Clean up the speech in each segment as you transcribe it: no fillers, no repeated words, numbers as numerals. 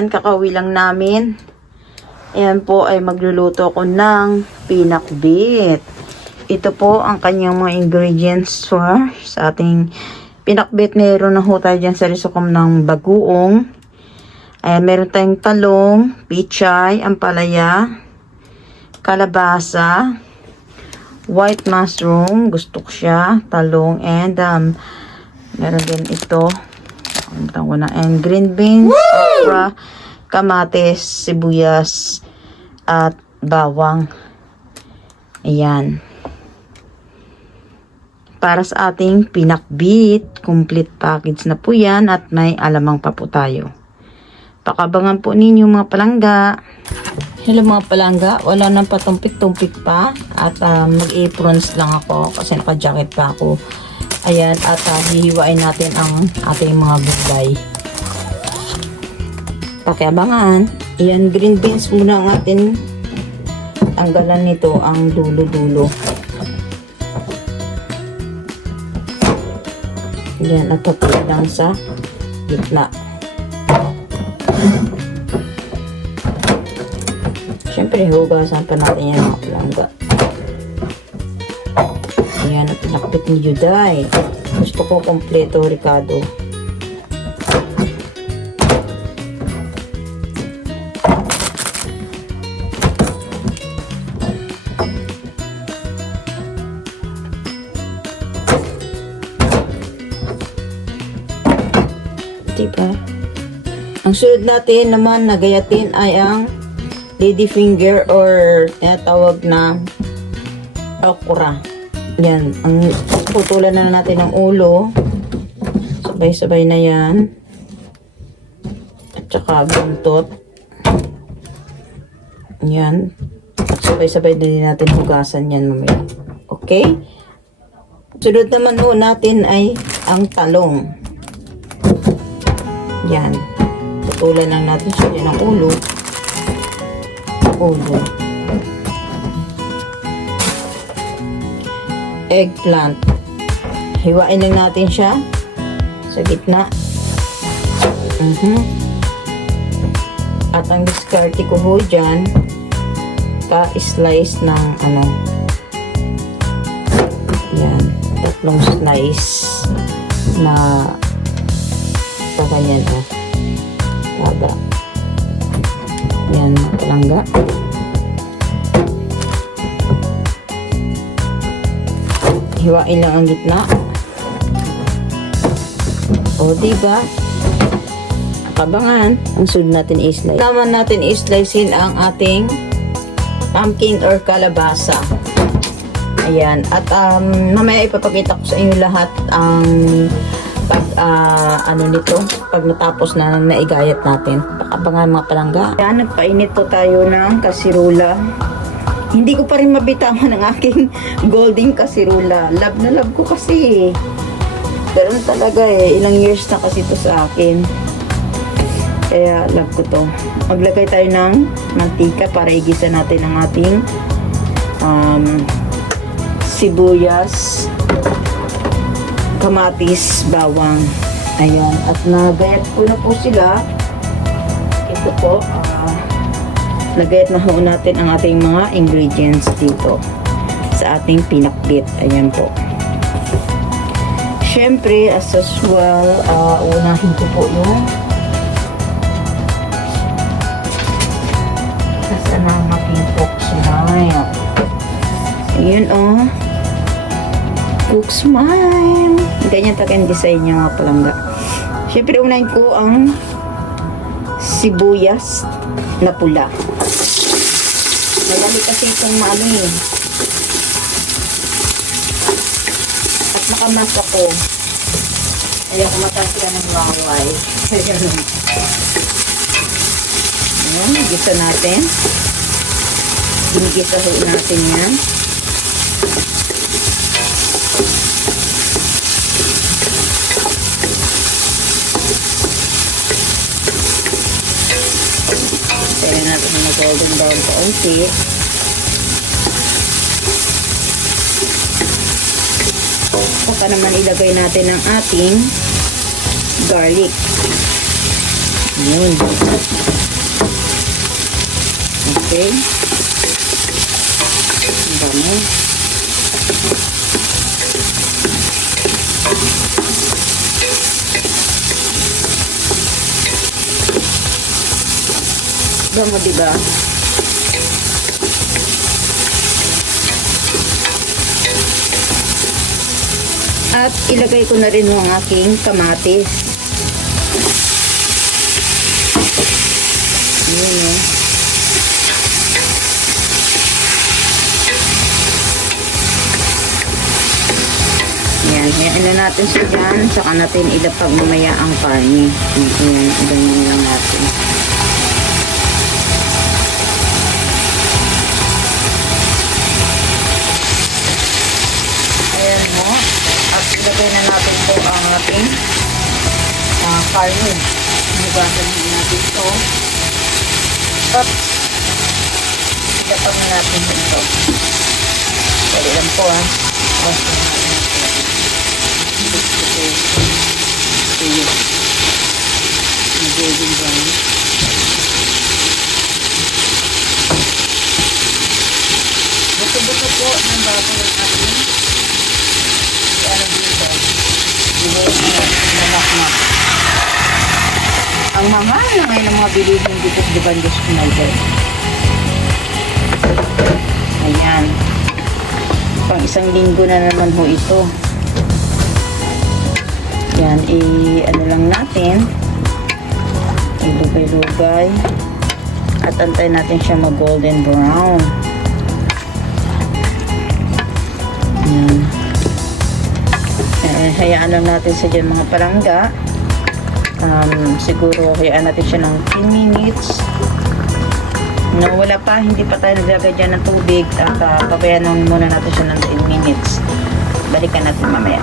Ayan, kakauwi lang namin. Ayan po ay magluluto ko ng pinakbit. Ito po ang kanyang mga ingredients sa ating pinakbit. Meron na ho tayo dyan sa risukom ng bagoong. Ayan, meron tayong talong, pichay, ampalaya, kalabasa, white mushroom, gusto ko siya, talong, and meron din ito, and green beans, okra, kamatis, sibuyas, at bawang. Ayan. Para sa ating pinakbit, complete package na po yan at may alamang pa po tayo. Pakabangan po ninyo mga palangga. Hello mga palangga, wala nang patumpik-tumpik pa at mag-aprons lang ako kasi naka-jacket pa ako. Ayan, at hihiwain natin ang ating mga gulay. Pakiabangan. Ayan, green beans muna ang atin tanggalan nito ang dulo-dulo. Ayan, at tutuloy lang sa gitna. Siyempre, hugasan pa natin yan mga palangga. Ayan, at pinakbit ni Juday. Gusto ko kompleto, Ricardo. Diba? Ang sunod natin naman na gayatin ay ang lady finger or tinatawag na okra. Yan. Ang putulan na natin ng ulo. Sabay-sabay na yan. At saka buntot. Yan. At sabay-sabay din natin hugasan yan mamaya. Okay? Sunod naman ho natin ay ang talong. Yan. Putulan lang natin siya ng ulo. Ulo. Eggplant. Hiwain lang natin siya sa gitna. At ang diskarte ko ho dyan, ka-slice ng yan, 3 slice na ganyan baba. Yan, palangga. Hiwain lang ang gitna. O, diba? Kabangan. Ang sunod natin i-slice. Naman natin i-slicein ang ating pumpkin or kalabasa. Ayan. At mamaya ipapakita ko sa inyo lahat ang pag natapos na naigayat natin. Pakabangan mga palangga. Ayan, nagpainit po tayo ng kasirula. Hindi ko pa rin mabitawan ang aking golden kasirula. Love na love ko kasi. Ganun talaga Ilang years na kasi ito sa akin. Kaya love ko to. Maglagay tayo ng mantika para igisa natin ang ating sibuyas, kamatis, bawang. Ayan. At nagayat ko na po sila. Ito po. Nagayat na ho natin ang ating mga ingredients dito sa ating pinakbit. Ayan po. Siyempre, as usual, unahin ko po yung kasama ang ating pork smile. Ayan cook smile. Ganyan talagang design niya mga palangga. Siyempre, unahin ko ang sibuyas na pula. Madali kasi itong at makamas ako. Ayaw kumatas yan ng waway. Ayan, gisa natin. Ginigisa ho natin yan. Kaya natin na golden brown kaunti. Saka naman ilagay natin ang ating garlic. Yun. Okay. Ang dami. Bango, diba? At ilagay ko na rin ang aking kamatis. Yun, yun. Yan, hayaan na natin siya dyan. Saka natin ilapag mamaya ang karne. Ganyan lang natin. Ayan mo. At ilagay na natin po ang ating karne. Hinugasan natin ito. At ilapag na natin ito. Dali lang po ha. Basta natin ito. Ito. Nag-golden brown. Buto-buto po ng bago ng ating ano dito. Siguro mamakmak. Ang mahal na ngayon ng mga bilihin dito sa Dibandos United. Ayan. Pang isang linggo na naman ho ito. Yan, ano lang natin. Ilugay-lugay. At antayin natin siya mag-golden brown. Yan. Hayaan lang natin sa dyan mga palangga. Siguro hayaan natin siya ng 10 minutes. No, wala pa, hindi pa tayo naglagay dyan ng tubig. At pabayaan muna natin siya ng 10 minutes. Balikan natin mamaya.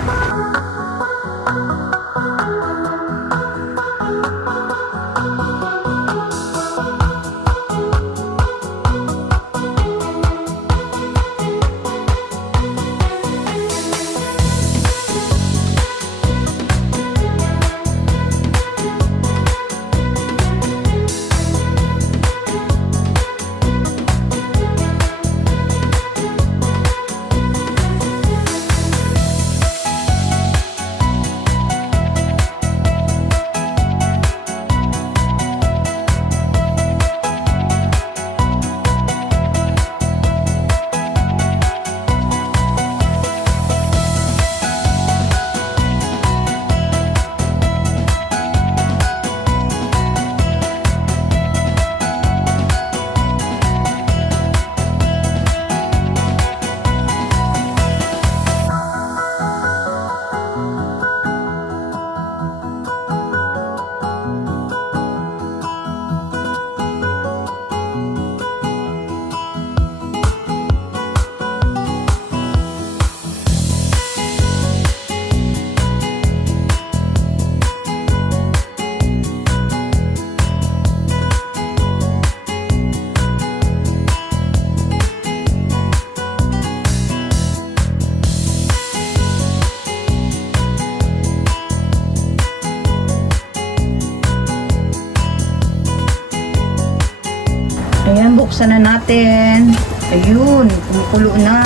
Ayan, buksan na natin. Ayun, kumukulo na.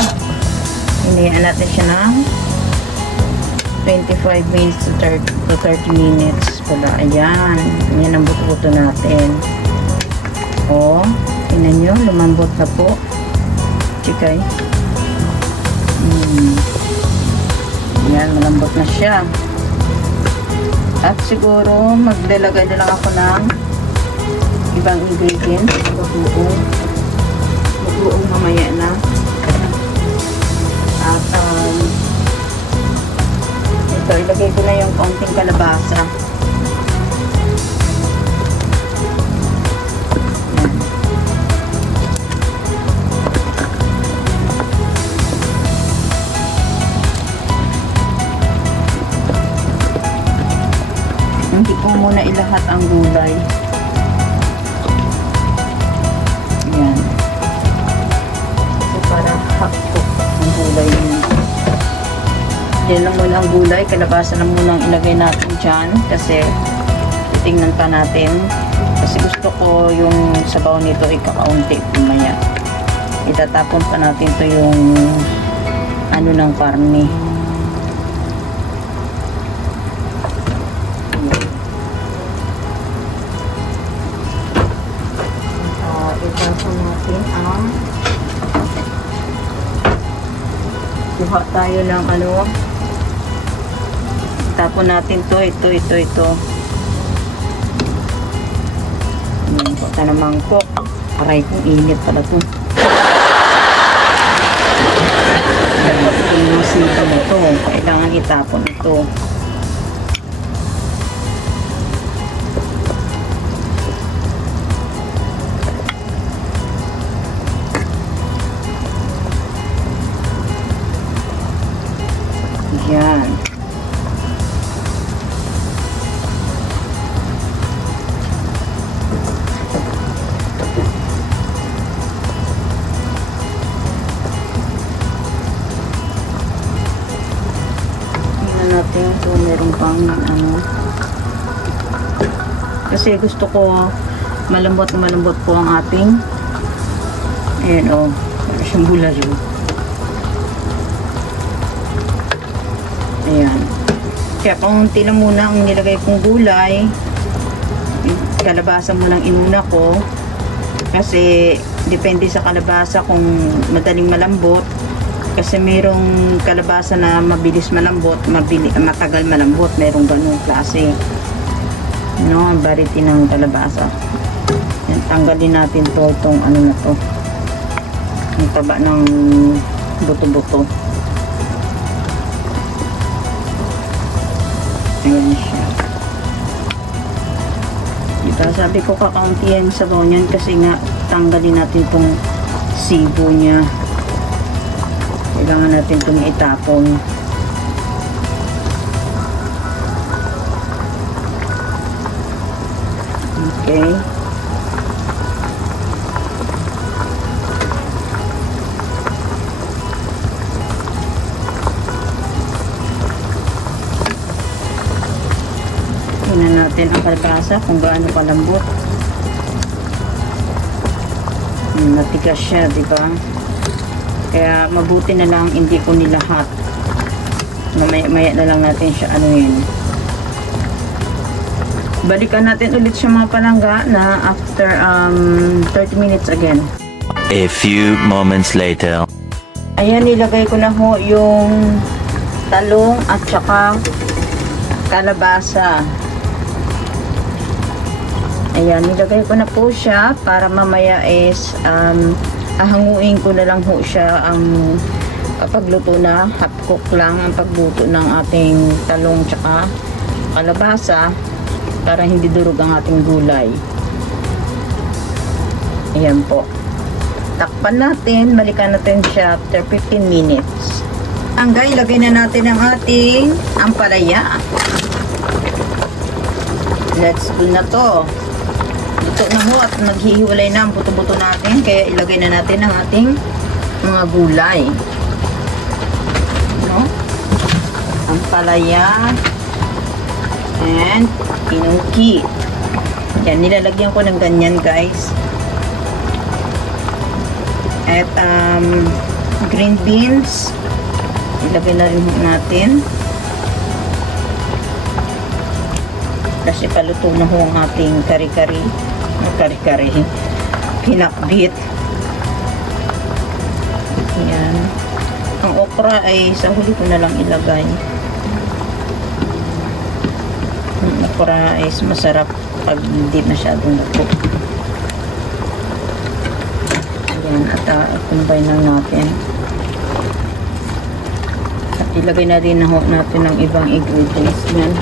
Hinayaan natin siya ng 25 minutes to 30 minutes pala. Ayan, yan ang buto-buto natin. O, tingnan nyo, lumambot na po. Chikay. Ayan, malambot na siya. At siguro, maglalagay na lang ako ng ibang ingredients. Magbuong mamaya na. At ito, ilagay ko na yung konting kalabasa. Hindi ko muna ilahat ang gulay. Ayan. So, para half-cook ang gulay niya. Yan lang muna ang gulay. Kalabasa lang muna ang ilagay natin dyan. Kasi Tingnan pa natin. Kasi gusto ko yung sabaw nito ikakaunti mamaya. Itatapon pa natin to yung ano ng karne. Itapon natin ang kuha tayo ng ano. Tapon natin to, ito. Punta na mangkok. Aray kong init pala to. Dapat yung sita mo to. Kailangan itapon ito. Yan. Natin kung meron pang ano, kasi gusto ko malambot po ang ating ayan o, siyang bulalo. Ayan, kaya kaunti lang muna ang nilagay kong gulay. Kalabasa muna ang inuna ko kasi depende sa kalabasa kung madaling malambot. Kasi merong kalabasa na mabilis malambot, matagal malambot, merong ganung klase. No, ang variety ng kalabasa. Yan, tanggalin natin to, itong ano na to. Ang taba ng buto-buto. Ayan siya. Diba, sabi ko kakaunti yan sa sabaw niyan kasi nga tanggalin natin tong sibo niya. Kailangan natin itong itapon. Okay. Tingnan natin ang kalabasa kung gaano kalambot. Matigas siya, di ba? Kaya mabuti na lang hindi ko nilahat. Maya na lang natin siya ano yun. Balikan natin ulit siya mga palangga na after 30 minutes again. A few moments later. Ayan, nilagay ko na ho yung talong at saka kalabasa. Ayan, nilagay ko na po siya para mamaya is ahanguin ko na lang ho siya ang kapag luto na, hot cook lang ang pagluto ng ating talong tsaka kalabasa para hindi durog ang ating gulay. Ayan po. Takpan natin, balikan natin siya after 15 minutes. Hanggang ilagay na natin ang ating ampalaya. Let's go na to. Luto na ho at naghihiwalay na ang buto-buto natin. Kaya ilagay na natin ang ating mga gulay. No? Ampalaya. And pinuki. Yan, nilalagyan ko ng ganyan guys. At green beans. Ilagay na rin natin. Kasi paluto na ho ang ating kari-kari. Kari-kari. Pinakbit. Yan. Ang okra ay sa huli ko na lang ilagay. Ang okra ay masarap pag hindi masyadong luto. Ayan. At combine lang natin. At ilagay na rin na ho natin ang ibang ingredients yan.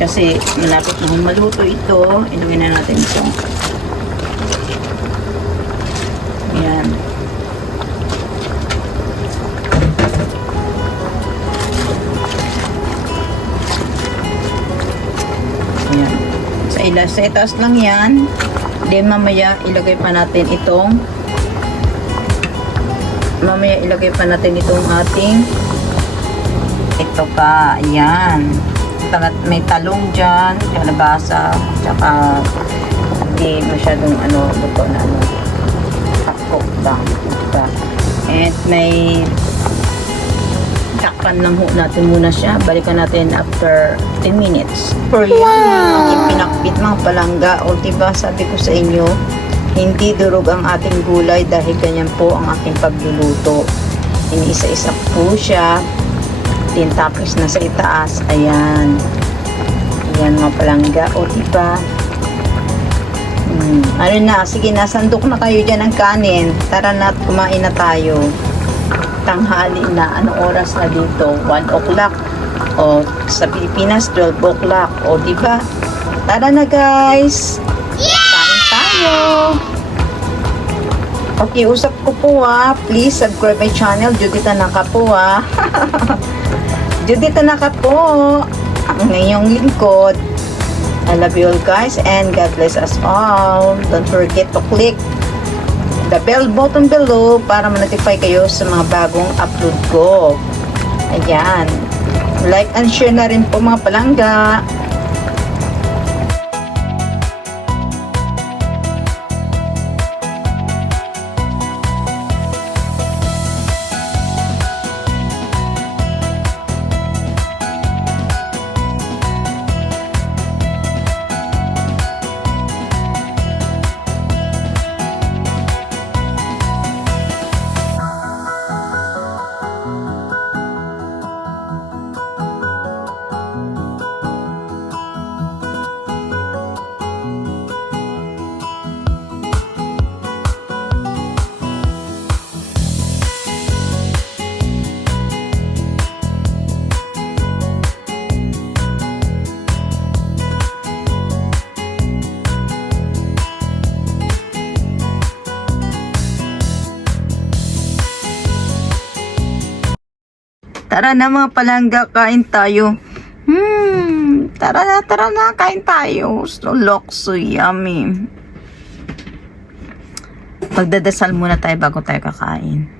Kasi malapit na maluto ito, ilagay na natin ito. Ayan. Ayan. Sa itaas lang yan. Then mamaya ilagay pa natin itong mamaya ilagay pa natin itong ating ito pa, ayan. May talong dyan, kalabasa, tsaka hindi masyadong luto na cook lang, diba? And may takpan lang ho natin muna siya. Balikan natin after 10 minutes. For yan, ang pinakbit mga palangga. O diba, sabi ko sa inyo, hindi durog ang ating gulay dahil ganyan po ang aking pagluluto. Iniisa-isa po siya. Then tapos na sa itaas. Ayan. Ayan mga palangga. O diba? Ano na, sige na, sandok na kayo dyan ng kanin. Tara na, kumain na tayo. Tanghali na, anong oras na dito? 1 o'clock. O sa Pilipinas, 12 o'clock. O diba? Tara na guys. Kain tayo. Okay, usap ko po please subscribe my channel, Judith Tanaka po Judith Tanaka po, ang inyong lingkod. I love you all guys and God bless us all. Don't forget to click the bell button below para ma-notify kayo sa mga bagong upload ko. Ayan. Like and share na rin po mga palangga. Tara na mga palangga, kain tayo. Tara na, kain tayo. So yummy. Magdadasal muna tayo bago tayo kakain.